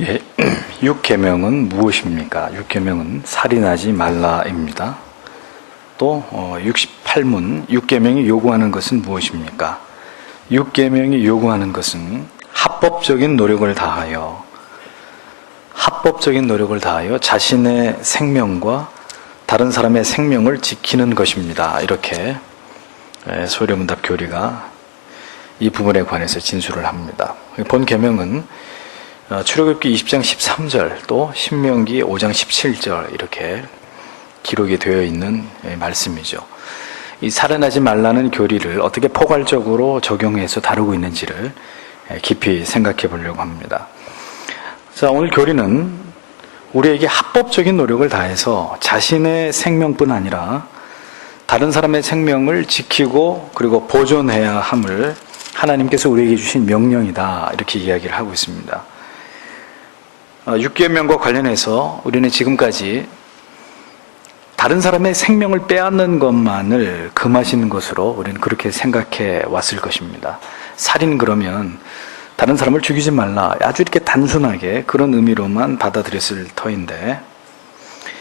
예, 6계명은 무엇입니까? 6계명은 살인하지 말라입니다. 또 68문 6계명이 요구하는 것은 무엇입니까? 6계명이 요구하는 것은 합법적인 노력을 다하여 자신의 생명과 다른 사람의 생명을 지키는 것입니다. 이렇게 소려문답 교리가 이 부분에 관해서 진술을 합니다. 본 계명은 출애굽기 20장 13절 또 신명기 5장 17절 이렇게 기록이 되어 있는 말씀이죠. 이 살인하지 말라는 교리를 어떻게 포괄적으로 적용해서 다루고 있는지를 깊이 생각해 보려고 합니다. 자, 오늘 교리는 우리에게 합법적인 노력을 다해서 자신의 생명뿐 아니라 다른 사람의 생명을 지키고 그리고 보존해야 함을 하나님께서 우리에게 주신 명령이다, 이렇게 이야기를 하고 있습니다. 6계명과 관련해서 우리는 지금까지 다른 사람의 생명을 빼앗는 것만을 금하시는 것으로 우리는 그렇게 생각해 왔을 것입니다. 살인 그러면 다른 사람을 죽이지 말라, 아주 이렇게 단순하게 그런 의미로만 받아들였을 터인데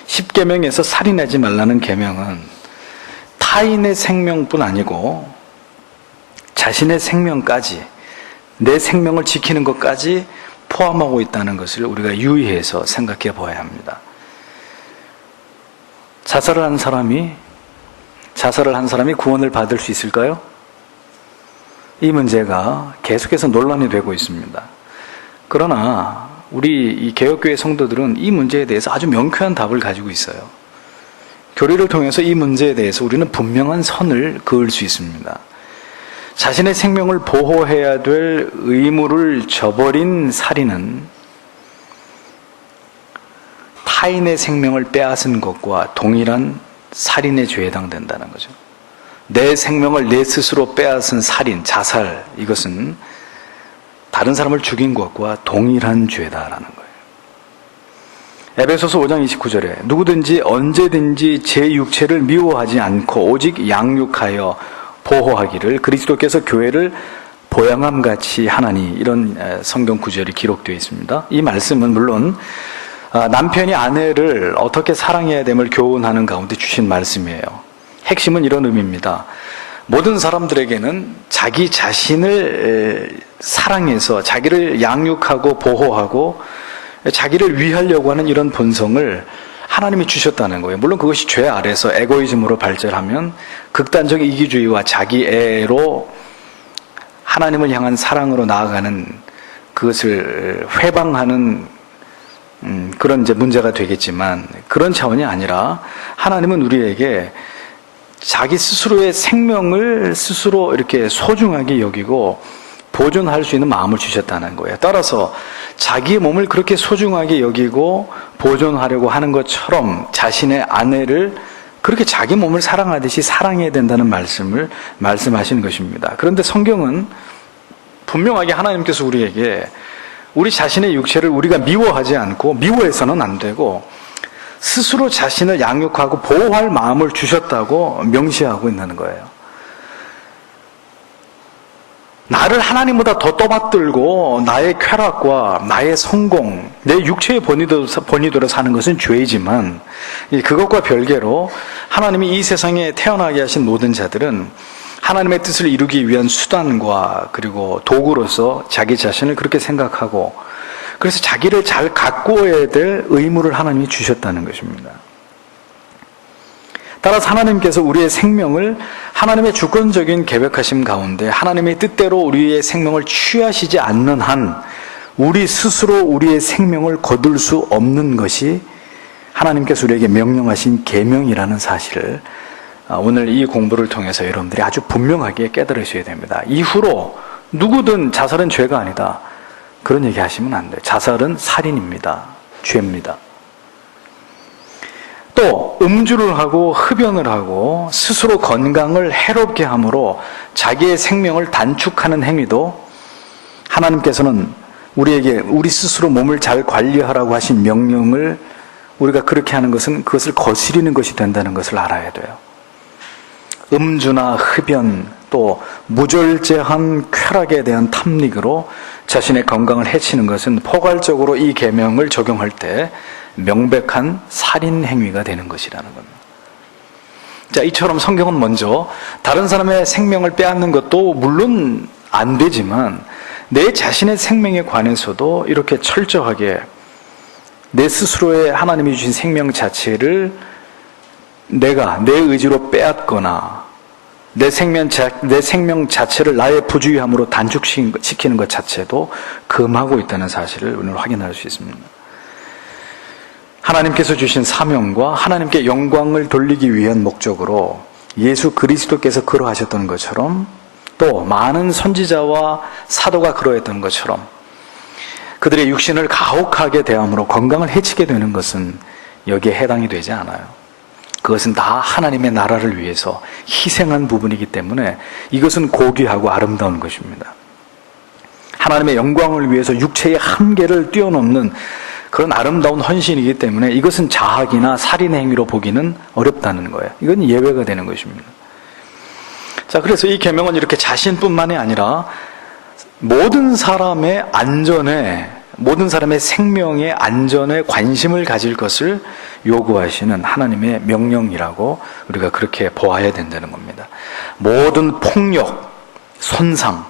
10계명에서 살인하지 말라는 계명은 타인의 생명뿐 아니고 자신의 생명까지, 내 생명을 지키는 것까지 포함하고 있다는 것을 우리가 유의해서 생각해 보아야 합니다. 자살을 한 사람이 구원을 받을 수 있을까요? 이 문제가 계속해서 논란이 되고 있습니다. 그러나 우리 이 개혁교회 성도들은 이 문제에 대해서 아주 명쾌한 답을 가지고 있어요. 교리를 통해서 이 문제에 대해서 우리는 분명한 선을 그을 수 있습니다. 자신의 생명을 보호해야 될 의무를 저버린 살인은 타인의 생명을 빼앗은 것과 동일한 살인의 죄에 해당된다는 거죠. 내 생명을 내 스스로 빼앗은 살인, 자살, 이것은 다른 사람을 죽인 것과 동일한 죄다라는 거예요. 에베소서 5장 29절에 누구든지 언제든지 제 육체를 미워하지 않고 오직 양육하여 보호하기를 그리스도께서 교회를 보양함같이 하나니, 이런 성경 구절이 기록되어 있습니다. 이 말씀은 물론 남편이 아내를 어떻게 사랑해야 됨을 교훈하는 가운데 주신 말씀이에요. 핵심은 이런 의미입니다. 모든 사람들에게는 자기 자신을 사랑해서 자기를 양육하고 보호하고 자기를 위하려고 하는 이런 본성을 하나님이 주셨다는 거예요. 물론 그것이 죄 아래서 에고이즘으로 발전하면 극단적 이기주의와 자기애로 하나님을 향한 사랑으로 나아가는, 그것을 회방하는 그런 이제 문제가 되겠지만, 그런 차원이 아니라 하나님은 우리에게 자기 스스로의 생명을 스스로 이렇게 소중하게 여기고 보존할 수 있는 마음을 주셨다는 거예요. 따라서 자기의 몸을 그렇게 소중하게 여기고 보존하려고 하는 것처럼 자신의 아내를 그렇게 자기 몸을 사랑하듯이 사랑해야 된다는 말씀을 말씀하시는 것입니다. 그런데 성경은 분명하게 하나님께서 우리에게 우리 자신의 육체를 우리가 미워하지 않고, 미워해서는 안 되고 스스로 자신을 양육하고 보호할 마음을 주셨다고 명시하고 있는 거예요. 나를 하나님보다 더 떠받들고 나의 쾌락과 나의 성공, 내 육체의 본의대로 사는 것은 죄이지만, 그것과 별개로 하나님이 이 세상에 태어나게 하신 모든 자들은 하나님의 뜻을 이루기 위한 수단과 그리고 도구로서 자기 자신을 그렇게 생각하고, 그래서 자기를 잘 가꾸어야 될 의무를 하나님이 주셨다는 것입니다. 따라서 하나님께서 우리의 생명을 하나님의 주권적인 계획하심 가운데 하나님의 뜻대로 우리의 생명을 취하시지 않는 한 우리 스스로 우리의 생명을 거둘 수 없는 것이 하나님께서 우리에게 명령하신 계명이라는 사실을 오늘 이 공부를 통해서 여러분들이 아주 분명하게 깨달으셔야 됩니다. 이후로 누구든 자살은 죄가 아니다, 그런 얘기 하시면 안 돼요. 자살은 살인입니다. 죄입니다. 또 음주를 하고 흡연을 하고 스스로 건강을 해롭게 함으로 자기의 생명을 단축하는 행위도 하나님께서는 우리에게 우리 스스로 몸을 잘 관리하라고 하신 명령을 우리가 그렇게 하는 것은 그것을 거스리는 것이 된다는 것을 알아야 돼요. 음주나 흡연, 또 무절제한 쾌락에 대한 탐닉으로 자신의 건강을 해치는 것은 포괄적으로 이 계명을 적용할 때 명백한 살인 행위가 되는 것이라는 겁니다. 자, 이처럼 성경은 먼저 다른 사람의 생명을 빼앗는 것도 물론 안 되지만 내 자신의 생명에 관해서도 이렇게 철저하게 내 스스로의 하나님이 주신 생명 자체를 내가 내 의지로 빼앗거나 내 생명 자체를 나의 부주의함으로 단축시키는 것 자체도 금하고 있다는 사실을 오늘 확인할 수 있습니다. 하나님께서 주신 사명과 하나님께 영광을 돌리기 위한 목적으로 예수 그리스도께서 그러하셨던 것처럼 또 많은 선지자와 사도가 그러했던 것처럼 그들의 육신을 가혹하게 대함으로 건강을 해치게 되는 것은 여기에 해당이 되지 않아요. 그것은 다 하나님의 나라를 위해서 희생한 부분이기 때문에 이것은 고귀하고 아름다운 것입니다. 하나님의 영광을 위해서 육체의 한계를 뛰어넘는 그런 아름다운 헌신이기 때문에 이것은 자학이나 살인 행위로 보기는 어렵다는 거예요. 이건 예외가 되는 것입니다. 자, 그래서 이 계명은 이렇게 자신뿐만이 아니라 모든 사람의 안전에, 모든 사람의 생명의 안전에 관심을 가질 것을 요구하시는 하나님의 명령이라고 우리가 그렇게 보아야 된다는 겁니다. 모든 폭력, 손상,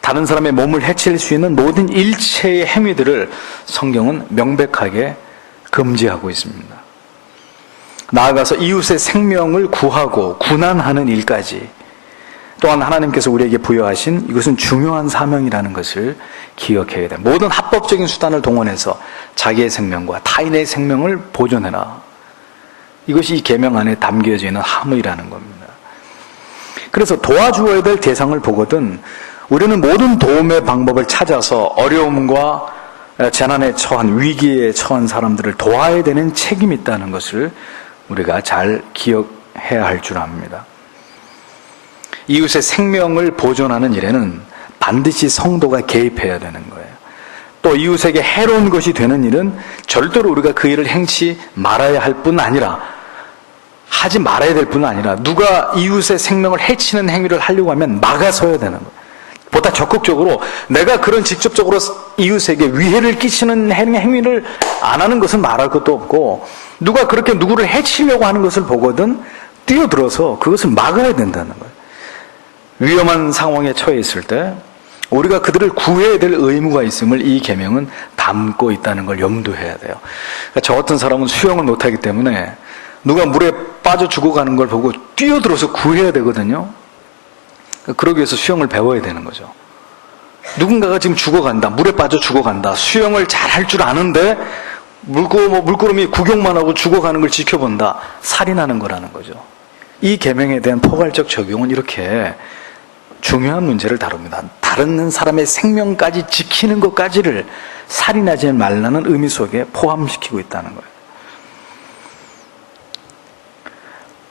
다른 사람의 몸을 해칠 수 있는 모든 일체의 행위들을 성경은 명백하게 금지하고 있습니다. 나아가서 이웃의 생명을 구하고 군안하는 일까지 또한 하나님께서 우리에게 부여하신 이것은 중요한 사명이라는 것을 기억해야 됩니다. 모든 합법적인 수단을 동원해서 자기의 생명과 타인의 생명을 보존해라. 이것이 이 계명 안에 담겨져 있는 함의라는 겁니다. 그래서 도와주어야 될 대상을 보거든 우리는 모든 도움의 방법을 찾아서 어려움과 재난에 처한, 위기에 처한 사람들을 도와야 되는 책임이 있다는 것을 우리가 잘 기억해야 할 줄 압니다. 이웃의 생명을 보존하는 일에는 반드시 성도가 개입해야 되는 거예요. 또 이웃에게 해로운 것이 되는 일은 절대로 우리가 그 일을 행치 말아야 할 뿐 아니라 하지 말아야 될 뿐 아니라 누가 이웃의 생명을 해치는 행위를 하려고 하면 막아서야 되는 거예요. 보다 적극적으로 내가 그런 직접적으로 이웃에게 위해를 끼치는 행위를 안 하는 것은 말할 것도 없고 누가 그렇게 누구를 해치려고 하는 것을 보거든 뛰어들어서 그것을 막아야 된다는 거예요. 위험한 상황에 처해 있을 때 우리가 그들을 구해야 될 의무가 있음을 이 계명은 담고 있다는 걸 염두해야 돼요. 그러니까 저 같은 사람은 수영을 못하기 때문에 누가 물에 빠져 죽어가는 걸 보고 뛰어들어서 구해야 되거든요. 그러기 위해서 수영을 배워야 되는 거죠. 누군가가 지금 죽어간다, 물에 빠져 죽어간다, 수영을 잘 할 줄 아는데 물구름이 구경만 하고 죽어가는 걸 지켜본다, 살인하는 거라는 거죠. 이 계명에 대한 포괄적 적용은 이렇게 중요한 문제를 다룹니다. 다른 사람의 생명까지 지키는 것까지를 살인하지 말라는 의미 속에 포함시키고 있다는 거예요.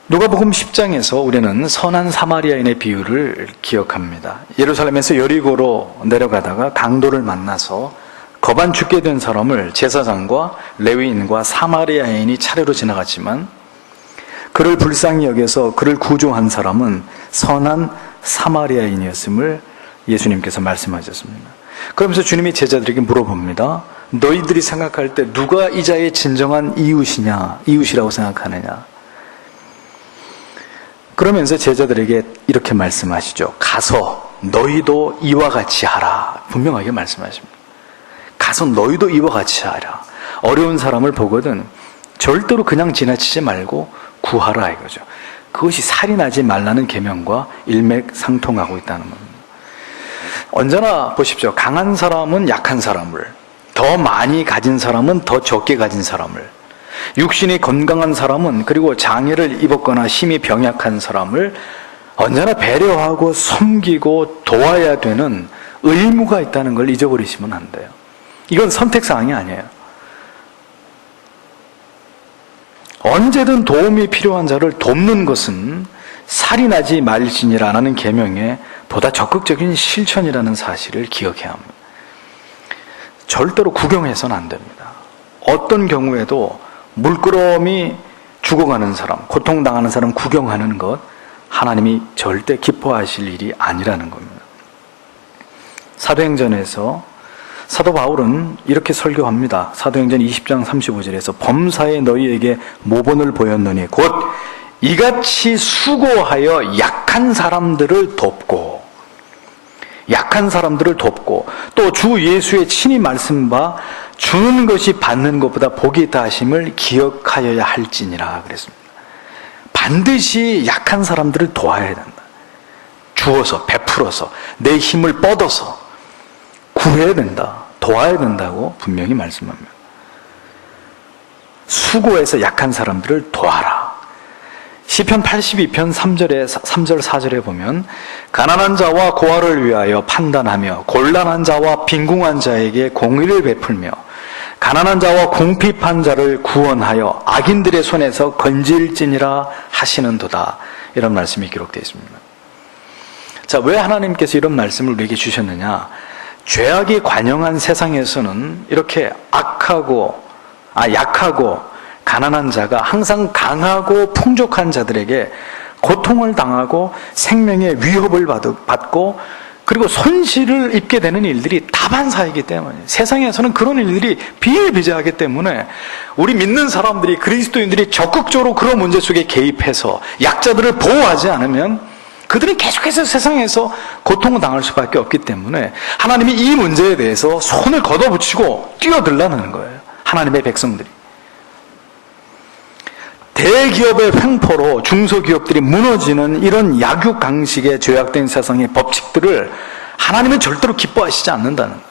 누가복음 10장에서 우리는 선한 사마리아인의 비유를 기억합니다. 예루살렘에서 여리고로 내려가다가 강도를 만나서 거반 죽게 된 사람을 제사장과 레위인과 사마리아인이 차례로 지나갔지만 그를 불쌍히 여겨서 그를 구조한 사람은 선한 사마리아인이었음을 예수님께서 말씀하셨습니다. 그러면서 주님이 제자들에게 물어봅니다. 너희들이 생각할 때 누가 이 자의 진정한 이웃이라고 생각하느냐? 그러면서 제자들에게 이렇게 말씀하시죠. 가서 너희도 이와 같이 하라. 분명하게 말씀하십니다. 가서 너희도 이와 같이 하라. 어려운 사람을 보거든 절대로 그냥 지나치지 말고 구하라 이거죠. 그것이 살인하지 말라는 계명과 일맥상통하고 있다는 겁니다. 언제나 보십시오. 강한 사람은 약한 사람을, 더 많이 가진 사람은 더 적게 가진 사람을, 육신이 건강한 사람은 그리고 장애를 입었거나 심히 병약한 사람을 언제나 배려하고 섬기고 도와야 되는 의무가 있다는 걸 잊어버리시면 안 돼요. 이건 선택사항이 아니에요. 언제든 도움이 필요한 자를 돕는 것은 살인하지 말지니라는 계명의 보다 적극적인 실천이라는 사실을 기억해야 합니다. 절대로 구경해서는 안 됩니다. 어떤 경우에도 물끄러미 죽어가는 사람, 고통당하는 사람 구경하는 것 하나님이 절대 기뻐하실 일이 아니라는 겁니다. 사도행전에서 사도 바울은 이렇게 설교합니다. 사도행전 20장 35절에서 범사에 너희에게 모본을 보였느니 곧 이같이 수고하여 약한 사람들을 돕고 또 주 예수의 친히 말씀 바 주는 것이 받는 것보다 복이 있다 하심을 기억하여야 할지니라 그랬습니다. 반드시 약한 사람들을 도와야 된다. 주어서, 베풀어서, 내 힘을 뻗어서 구해야 된다. 도와야 된다고 분명히 말씀합니다. 수고해서 약한 사람들을 도와라. 시편 82편 3절 4절에 보면 가난한 자와 고아를 위하여 판단하며 곤란한 자와 빈궁한 자에게 공의를 베풀며 가난한 자와 궁핍한 자를 구원하여 악인들의 손에서 건질지니라 하시는도다. 이런 말씀이 기록되어 있습니다. 자, 왜 하나님께서 이런 말씀을 우리에게 주셨느냐? 죄악이 관영한 세상에서는 이렇게 약하고 가난한 자가 항상 강하고 풍족한 자들에게 고통을 당하고 생명의 위협을 받고 그리고 손실을 입게 되는 일들이 다반사이기 때문에 세상에서는 그런 일들이 비일비재하기 때문에 우리 믿는 사람들이 그리스도인들이 적극적으로 그런 문제 속에 개입해서 약자들을 보호하지 않으면 그들은 계속해서 세상에서 고통을 당할 수밖에 없기 때문에 하나님이 이 문제에 대해서 손을 걷어붙이고 뛰어들라는 거예요. 하나님의 백성들이. 대기업의 횡포로 중소기업들이 무너지는 이런 약육강식의 죄악된 세상의 법칙들을 하나님은 절대로 기뻐하시지 않는다는 거예요.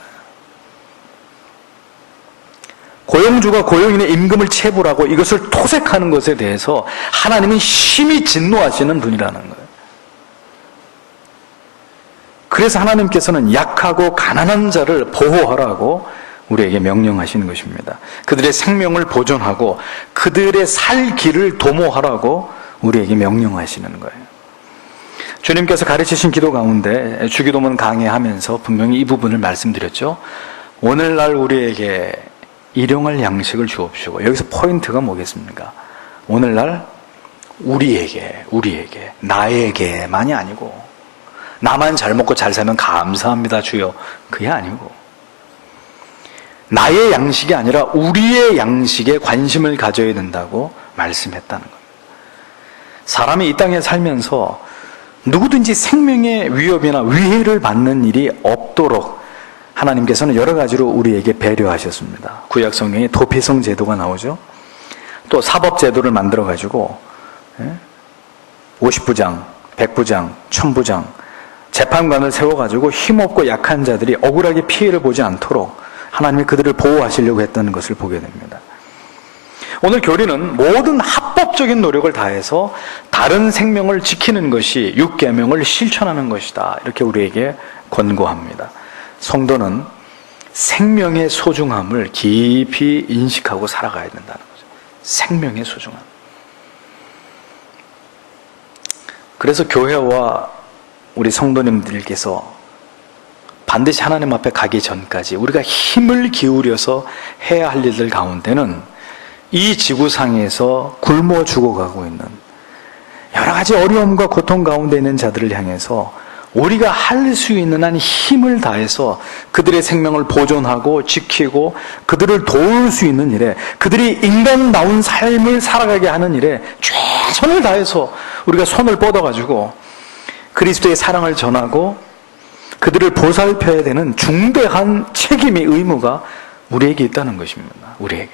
고용주가 고용인의 임금을 체불하고 이것을 토색하는 것에 대해서 하나님은 심히 진노하시는 분이라는 거예요. 그래서 하나님께서는 약하고 가난한 자를 보호하라고 우리에게 명령하시는 것입니다. 그들의 생명을 보존하고 그들의 살 길을 도모하라고 우리에게 명령하시는 거예요. 주님께서 가르치신 기도 가운데 주기도문 강해하면서 분명히 이 부분을 말씀드렸죠. 오늘날 우리에게 일용할 양식을 주옵시고, 여기서 포인트가 뭐겠습니까? 오늘날 우리에게 나에게만이 아니고 나만 잘 먹고 잘 살면 감사합니다 주여, 그게 아니고 나의 양식이 아니라 우리의 양식에 관심을 가져야 된다고 말씀했다는 겁니다. 사람이 이 땅에 살면서 누구든지 생명의 위협이나 위해를 받는 일이 없도록 하나님께서는 여러 가지로 우리에게 배려하셨습니다. 구약 성경에 도피성 제도가 나오죠. 또 사법 제도를 만들어 가지고 50부장, 100부장, 1000부장 재판관을 세워 가지고 힘없고 약한 자들이 억울하게 피해를 보지 않도록 하나님이 그들을 보호하시려고 했다는 것을 보게 됩니다. 오늘 교리는 모든 합법적인 노력을 다해서 다른 생명을 지키는 것이 육계명을 실천하는 것이다, 이렇게 우리에게 권고합니다. 성도는 생명의 소중함을 깊이 인식하고 살아가야 된다는 거죠. 생명의 소중함. 그래서 교회와 우리 성도님들께서 반드시 하나님 앞에 가기 전까지 우리가 힘을 기울여서 해야 할 일들 가운데는 이 지구상에서 굶어 죽어가고 있는 여러 가지 어려움과 고통 가운데 있는 자들을 향해서 우리가 할 수 있는 한 힘을 다해서 그들의 생명을 보존하고 지키고 그들을 도울 수 있는 일에, 그들이 인간다운 삶을 살아가게 하는 일에 최선을 다해서 우리가 손을 뻗어가지고 그리스도의 사랑을 전하고 그들을 보살펴야 되는 중대한 책임의 의무가 우리에게 있다는 것입니다. 우리에게.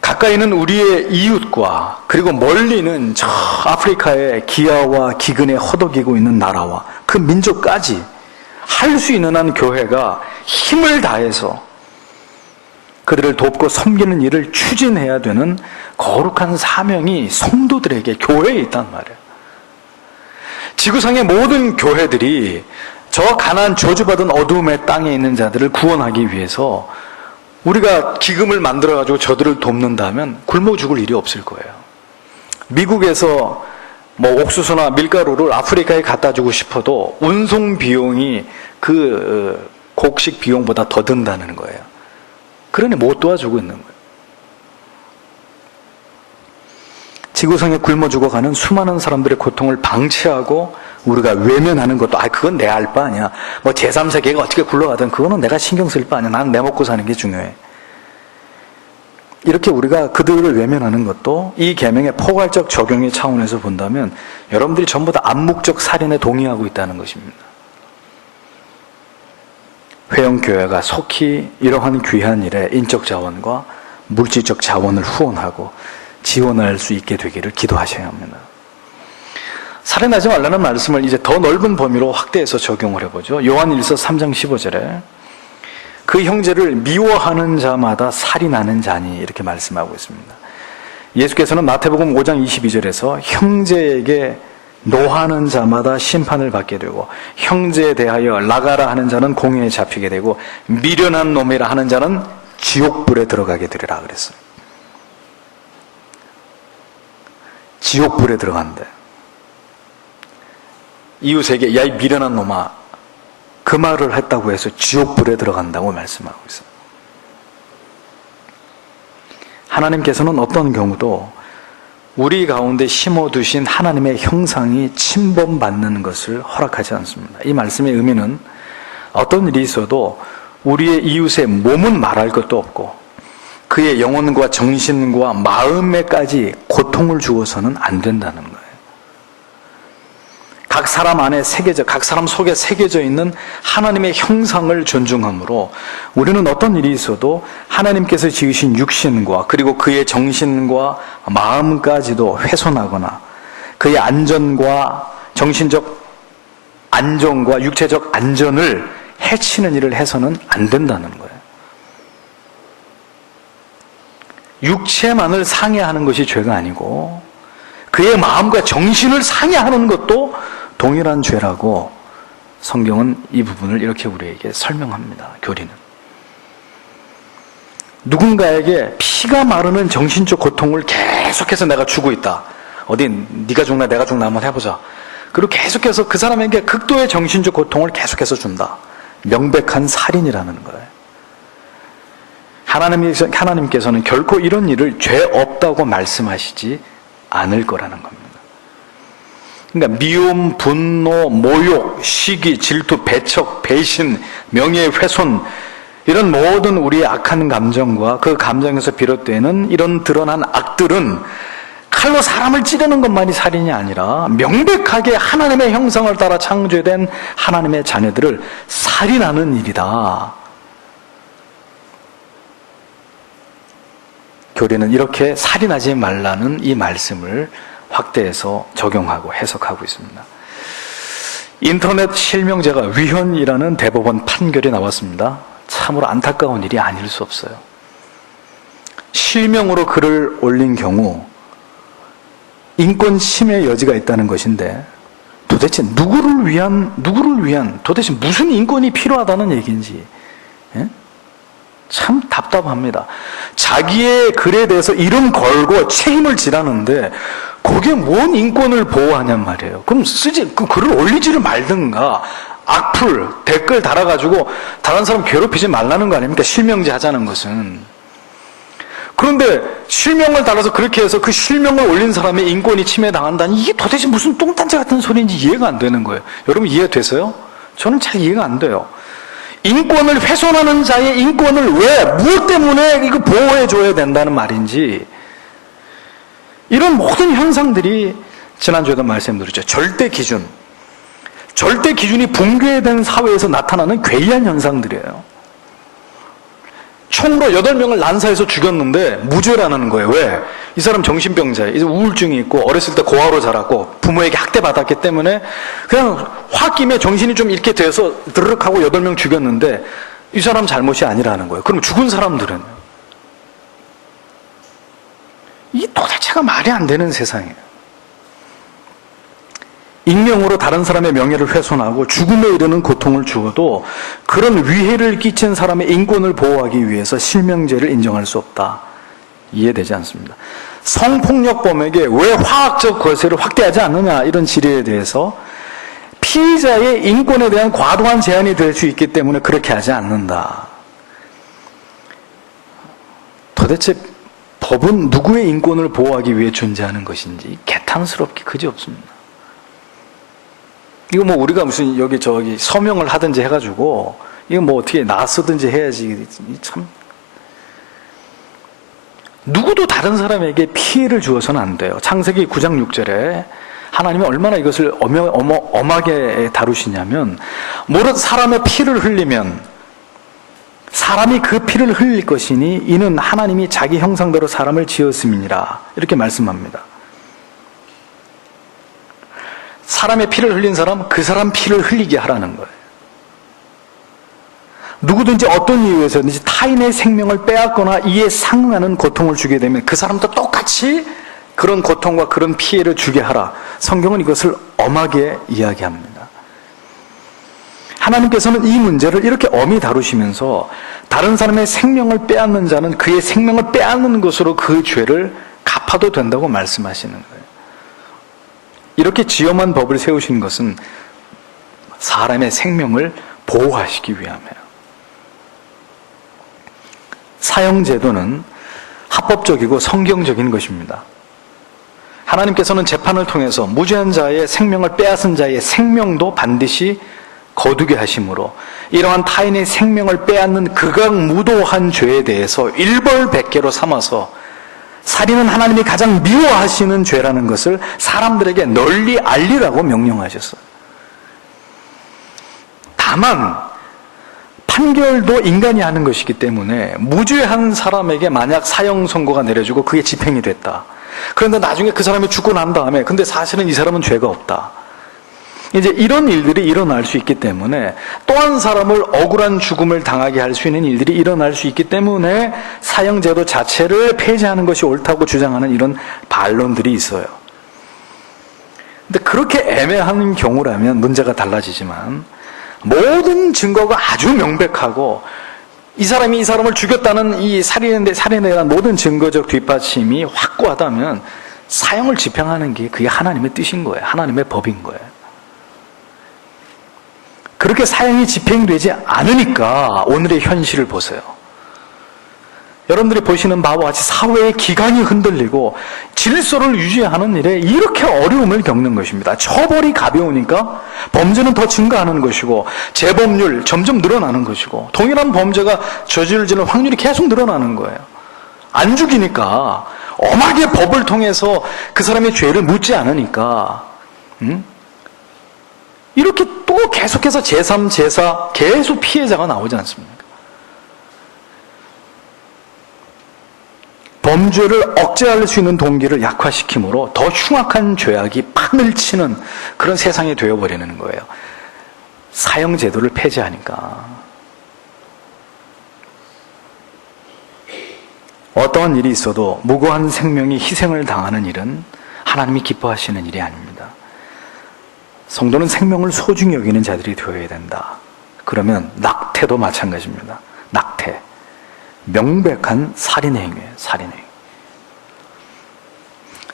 가까이는 우리의 이웃과 그리고 멀리는 저 아프리카의 기아와 기근에 허덕이고 있는 나라와 그 민족까지 할 수 있는 한 교회가 힘을 다해서 그들을 돕고 섬기는 일을 추진해야 되는 거룩한 사명이 성도들에게 교회에 있단 말이에요. 지구상의 모든 교회들이 저 가난 저주받은 어두움의 땅에 있는 자들을 구원하기 위해서 우리가 기금을 만들어가지고 저들을 돕는다면 굶어 죽을 일이 없을 거예요. 미국에서 옥수수나 밀가루를 아프리카에 갖다 주고 싶어도 운송 비용이 그 곡식 비용보다 더 든다는 거예요. 그러니 못 도와주고 있는 거예요. 지구상에 굶어 죽어가는 수많은 사람들의 고통을 방치하고 우리가 외면하는 것도 그건 내 알 바 아니야. 뭐 제3세계가 어떻게 굴러가든 그거는 내가 신경 쓸 바 아니야. 나는 내 먹고 사는 게 중요해. 이렇게 우리가 그들을 외면하는 것도 이 계명의 포괄적 적용의 차원에서 본다면 여러분들이 전부 다 암묵적 살인에 동의하고 있다는 것입니다. 회영교회가 속히 이러한 귀한 일에 인적 자원과 물질적 자원을 후원하고 지원할 수 있게 되기를 기도하셔야 합니다. 살인하지 말라는 말씀을 이제 더 넓은 범위로 확대해서 적용을 해보죠. 요한일서 3장 15절에 그 형제를 미워하는 자마다 살인하는 자니 이렇게 말씀하고 있습니다. 예수께서는 마태복음 5장 22절에서 형제에게 노하는 자마다 심판을 받게 되고 형제에 대하여 나가라 하는 자는 공회에 잡히게 되고 미련한 놈이라 하는 자는 지옥불에 들어가게 되리라 그랬어요. 지옥불에 들어간대. 이웃에게 야 이 미련한 놈아 그 말을 했다고 해서 지옥불에 들어간다고 말씀하고 있어요. 하나님께서는 어떤 경우도 우리 가운데 심어두신 하나님의 형상이 침범받는 것을 허락하지 않습니다. 이 말씀의 의미는 어떤 일이 있어도 우리의 이웃의 몸은 말할 것도 없고 그의 영혼과 정신과 마음에까지 고통을 주어서는 안 된다는 거예요. 각 사람 안에 각 사람 속에 새겨져 있는 하나님의 형상을 존중하므로 우리는 어떤 일이 있어도 하나님께서 지으신 육신과 그리고 그의 정신과 마음까지도 훼손하거나 그의 안전과 정신적 안정과 육체적 안전을 해치는 일을 해서는 안 된다는 거예요. 육체만을 상해하는 것이 죄가 아니고 그의 마음과 정신을 상해하는 것도 동일한 죄라고 성경은 이 부분을 이렇게 우리에게 설명합니다. 교리는. 누군가에게 피가 마르는 정신적 고통을 계속해서 내가 주고 있다. 어디 네가 죽나 내가 죽나 한번 해보자. 그리고 계속해서 그 사람에게 극도의 정신적 고통을 계속해서 준다. 명백한 살인이라는 거예요. 하나님께서는 결코 이런 일을 죄 없다고 말씀하시지 않을 거라는 겁니다. 그러니까 미움, 분노, 모욕, 시기, 질투, 배척, 배신, 명예훼손 이런 모든 우리의 악한 감정과 그 감정에서 비롯되는 이런 드러난 악들은 칼로 사람을 찌르는 것만이 살인이 아니라 명백하게 하나님의 형상을 따라 창조된 하나님의 자녀들을 살인하는 일이다. 교리는 이렇게 살인하지 말라는 이 말씀을 확대해서 적용하고 해석하고 있습니다. 인터넷 실명제가 위헌이라는 대법원 판결이 나왔습니다. 참으로 안타까운 일이 아닐 수 없어요. 실명으로 글을 올린 경우 인권 침해 여지가 있다는 것인데 도대체 누구를 위한 도대체 무슨 인권이 필요하다는 얘기인지 참 답답합니다. 자기의 글에 대해서 이름 걸고 책임을 지라는데 거기에 뭔 인권을 보호하냔 말이에요. 그럼 그 글을 올리지를 말든가 악플, 댓글 달아가지고 다른 사람 괴롭히지 말라는 거 아닙니까? 실명제 하자는 것은. 그런데 실명을 달아서 그렇게 해서 그 실명을 올린 사람의 인권이 침해당한다니 이게 도대체 무슨 똥단지 같은 소리인지 이해가 안 되는 거예요. 여러분 이해되세요? 저는 잘 이해가 안 돼요. 인권을 훼손하는 자의 인권을 왜, 무엇 때문에 이거 보호해줘야 된다는 말인지 이런 모든 현상들이 지난주에도 말씀드렸죠. 절대 기준이 붕괴된 사회에서 나타나는 괴이한 현상들이에요. 총으로 8명을 난사해서 죽였는데 무죄라는 거예요. 왜? 이 사람 정신병자예요. 이제 우울증이 있고 어렸을 때 고아로 자랐고 부모에게 학대받았기 때문에 그냥 홧김에 정신이 좀 이렇게 돼서 드르륵 하고 8명 죽였는데 이 사람 잘못이 아니라는 거예요. 그럼 죽은 사람들은 이 도대체가 말이 안 되는 세상이에요. 익명으로 다른 사람의 명예를 훼손하고 죽음에 이르는 고통을 주어도 그런 위해를 끼친 사람의 인권을 보호하기 위해서 실명제를 인정할 수 없다. 이해되지 않습니다. 성폭력범에게 왜 화학적 거세를 확대하지 않느냐 이런 질의에 대해서 피의자의 인권에 대한 과도한 제한이 될 수 있기 때문에 그렇게 하지 않는다. 도대체 법은 누구의 인권을 보호하기 위해 존재하는 것인지 개탄스럽게 그지없습니다. 이거 뭐 우리가 무슨 여기 저기 서명을 하든지 해가지고 이거 뭐 어떻게 나서든지 해야지. 참 누구도 다른 사람에게 피해를 주어서는 안 돼요. 창세기 9장 6절에 하나님이 얼마나 이것을 엄하게 다루시냐면, 모든 사람의 피를 흘리면 사람이 그 피를 흘릴 것이니 이는 하나님이 자기 형상대로 사람을 지었음이니라, 이렇게 말씀합니다. 사람의 피를 흘린 사람, 그 사람 피를 흘리게 하라는 거예요. 누구든지 어떤 이유에서든지 타인의 생명을 빼앗거나 이에 상응하는 고통을 주게 되면 그 사람도 똑같이 그런 고통과 그런 피해를 주게 하라. 성경은 이것을 엄하게 이야기합니다. 하나님께서는 이 문제를 이렇게 엄히 다루시면서 다른 사람의 생명을 빼앗는 자는 그의 생명을 빼앗는 것으로 그 죄를 갚아도 된다고 말씀하시는 거예요. 이렇게 지엄한 법을 세우신 것은 사람의 생명을 보호하시기 위함이에요. 사형제도는 합법적이고 성경적인 것입니다. 하나님께서는 재판을 통해서 무죄한 자의 생명을 빼앗은 자의 생명도 반드시 거두게 하심으로 이러한 타인의 생명을 빼앗는 극악무도한 죄에 대해서 일벌백계로 삼아서 살인은 하나님이 가장 미워하시는 죄라는 것을 사람들에게 널리 알리라고 명령하셨어요. 다만 판결도 인간이 하는 것이기 때문에 무죄한 사람에게 만약 사형 선고가 내려지고 그게 집행이 됐다. 그런데 나중에 그 사람이 죽고 난 다음에 근데 사실은 이 사람은 죄가 없다. 이제 이런 일들이 일어날 수 있기 때문에 또 한 사람을 억울한 죽음을 당하게 할 수 있는 일들이 일어날 수 있기 때문에 사형제도 자체를 폐지하는 것이 옳다고 주장하는 이런 반론들이 있어요. 근데 그렇게 애매한 경우라면 문제가 달라지지만 모든 증거가 아주 명백하고 이 사람이 이 사람을 죽였다는 이 살인에 대한 모든 증거적 뒷받침이 확고하다면 사형을 집행하는 게 그게 하나님의 뜻인 거예요. 하나님의 법인 거예요. 그렇게 사형이 집행되지 않으니까 오늘의 현실을 보세요. 여러분들이 보시는 바와 같이 사회의 기강이 흔들리고 질서를 유지하는 일에 이렇게 어려움을 겪는 것입니다. 처벌이 가벼우니까 범죄는 더 증가하는 것이고 재범률 점점 늘어나는 것이고 동일한 범죄가 저지르는 확률이 계속 늘어나는 거예요. 안 죽이니까 엄하게 법을 통해서 그 사람의 죄를 묻지 않으니까 이렇게 또 계속해서 제3, 제4 계속 피해자가 나오지 않습니까? 범죄를 억제할 수 있는 동기를 약화시키므로 더 흉악한 죄악이 판을 치는 그런 세상이 되어버리는 거예요. 사형제도를 폐지하니까. 어떠한 일이 있어도 무고한 생명이 희생을 당하는 일은 하나님이 기뻐하시는 일이 아닙니다. 성도는 생명을 소중히 여기는 자들이 되어야 된다. 그러면 낙태도 마찬가지입니다. 낙태. 명백한 살인의 행위예요. 살인의 행위.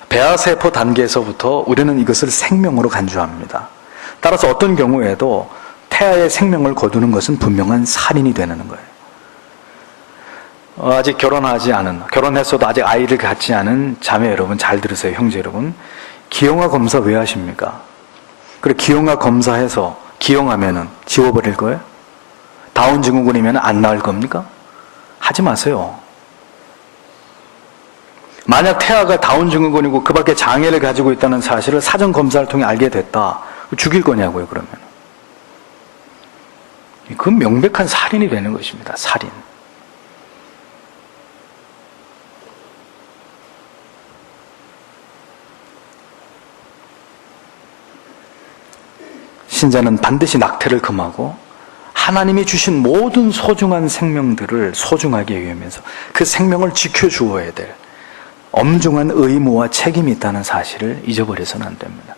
배아세포 단계에서부터 우리는 이것을 생명으로 간주합니다. 따라서 어떤 경우에도 태아의 생명을 거두는 것은 분명한 살인이 되는 거예요. 아직 결혼하지 않은, 결혼했어도 아직 아이를 갖지 않은 자매 여러분 잘 들으세요. 형제 여러분. 기형아 검사 왜 하십니까? 그래 기형아 검사해서 기형하면은 지워버릴 거예요? 다운 증후군이면 안 나을 겁니까? 하지 마세요. 만약 태아가 다운 증후군이고 그 밖에 장애를 가지고 있다는 사실을 사전 검사를 통해 알게 됐다. 죽일 거냐고요, 그러면. 그건 명백한 살인이 되는 것입니다. 살인. 신자는 반드시 낙태를 금하고 하나님이 주신 모든 소중한 생명들을 소중하게 여기면서 그 생명을 지켜주어야 될 엄중한 의무와 책임이 있다는 사실을 잊어버려서는 안 됩니다.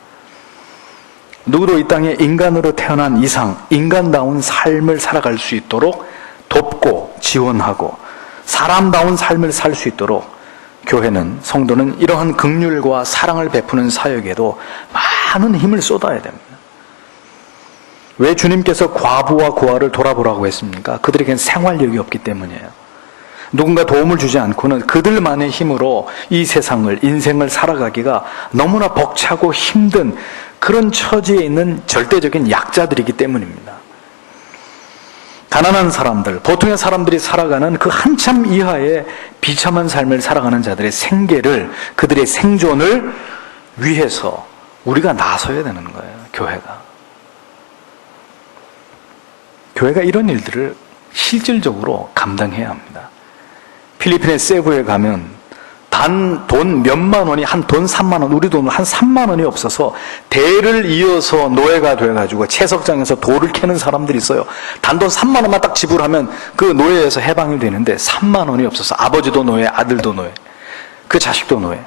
누구도 이 땅에 인간으로 태어난 이상 인간다운 삶을 살아갈 수 있도록 돕고 지원하고 사람다운 삶을 살 수 있도록 교회는, 성도는 이러한 긍휼과 사랑을 베푸는 사역에도 많은 힘을 쏟아야 됩니다. 왜 주님께서 과부와 고아를 돌아보라고 했습니까? 그들에겐 생활력이 없기 때문이에요. 누군가 도움을 주지 않고는 그들만의 힘으로 이 세상을, 인생을 살아가기가 너무나 벅차고 힘든 그런 처지에 있는 절대적인 약자들이기 때문입니다. 가난한 사람들, 보통의 사람들이 살아가는 그 한참 이하의 비참한 삶을 살아가는 자들의 생계를, 그들의 생존을 위해서 우리가 나서야 되는 거예요, 교회가. 교회가 이런 일들을 실질적으로 감당해야 합니다. 필리핀의 세부에 가면 단 돈 몇만 원이, 한 돈 3만 원, 우리 돈은 한 3만 원이 없어서 대를 이어서 노예가 돼가지고 채석장에서 돌을 캐는 사람들이 있어요. 단돈 3만 원만 딱 지불하면 그 노예에서 해방이 되는데 3만 원이 없어서 아버지도 노예, 아들도 노예, 그 자식도 노예.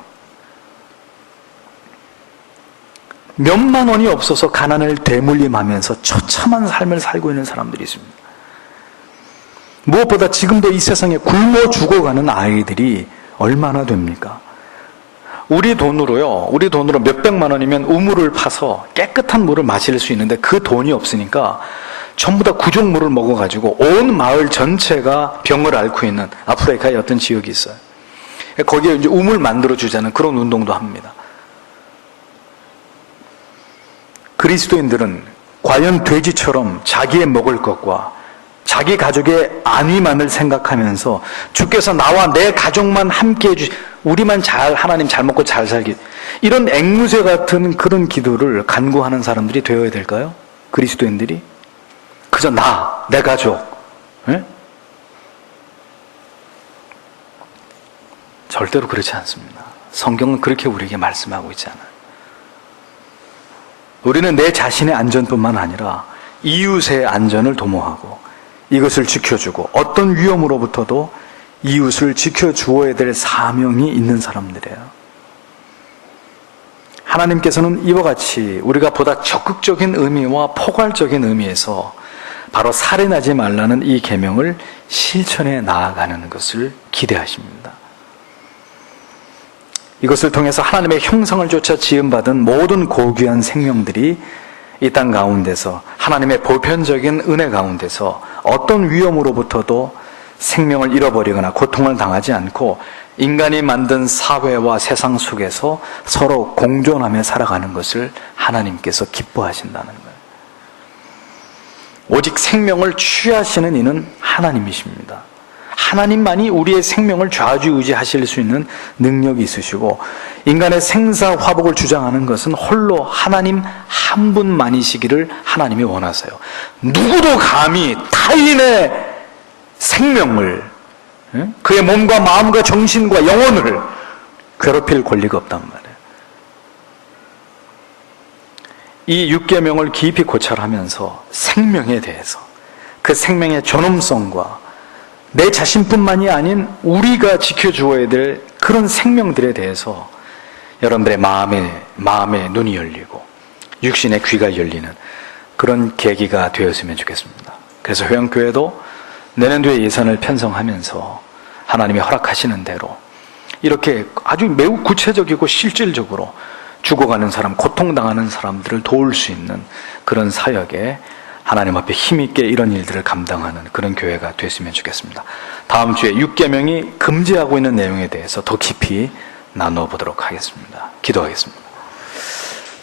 몇만 원이 없어서 가난을 대물림하면서 처참한 삶을 살고 있는 사람들이 있습니다. 무엇보다 지금도 이 세상에 굶어 죽어가는 아이들이 얼마나 됩니까? 우리 돈으로 몇백만 원이면 우물을 파서 깨끗한 물을 마실 수 있는데 그 돈이 없으니까 전부 다 구족물을 먹어가지고 온 마을 전체가 병을 앓고 있는 아프리카의 어떤 지역이 있어요. 거기에 이제 우물 만들어주자는 그런 운동도 합니다. 그리스도인들은 과연 돼지처럼 자기의 먹을 것과 자기 가족의 안위만을 생각하면서 주께서 나와 내 가족만 함께 해주시, 우리만 하나님 잘 먹고 잘 살기, 이런 앵무새 같은 그런 기도를 간구하는 사람들이 되어야 될까요? 그리스도인들이? 그저 내 가족. 에? 절대로 그렇지 않습니다. 성경은 그렇게 우리에게 말씀하고 있지 않아요. 우리는 내 자신의 안전뿐만 아니라 이웃의 안전을 도모하고 이것을 지켜주고 어떤 위험으로부터도 이웃을 지켜주어야 될 사명이 있는 사람들이에요. 하나님께서는 이와 같이 우리가 보다 적극적인 의미와 포괄적인 의미에서 바로 살인하지 말라는 이 계명을 실천해 나아가는 것을 기대하십니다. 이것을 통해서 하나님의 형상을 쫓아 지음받은 모든 고귀한 생명들이 이 땅 가운데서 하나님의 보편적인 은혜 가운데서 어떤 위험으로부터도 생명을 잃어버리거나 고통을 당하지 않고 인간이 만든 사회와 세상 속에서 서로 공존하며 살아가는 것을 하나님께서 기뻐하신다는 거예요. 오직 생명을 취하시는 이는 하나님이십니다. 하나님만이 우리의 생명을 좌지우지하실 수 있는 능력이 있으시고, 인간의 생사화복을 주장하는 것은 홀로 하나님 한 분만이시기를 하나님이 원하세요. 누구도 감히 타인의 생명을, 그의 몸과 마음과 정신과 영혼을 괴롭힐 권리가 없단 말이에요. 이 6계명을 깊이 고찰하면서 생명에 대해서, 그 생명의 존엄성과 내 자신뿐만이 아닌 우리가 지켜주어야 될 그런 생명들에 대해서 여러분들의 마음의 눈이 열리고 육신의 귀가 열리는 그런 계기가 되었으면 좋겠습니다. 그래서 회원교회도 내년도에 예산을 편성하면서 하나님이 허락하시는 대로 이렇게 아주 매우 구체적이고 실질적으로 죽어가는 사람, 고통당하는 사람들을 도울 수 있는 그런 사역에 하나님 앞에 힘있게 이런 일들을 감당하는 그런 교회가 됐으면 좋겠습니다. 다음 주에 6계명이 금지하고 있는 내용에 대해서 더 깊이 나눠보도록 하겠습니다. 기도하겠습니다.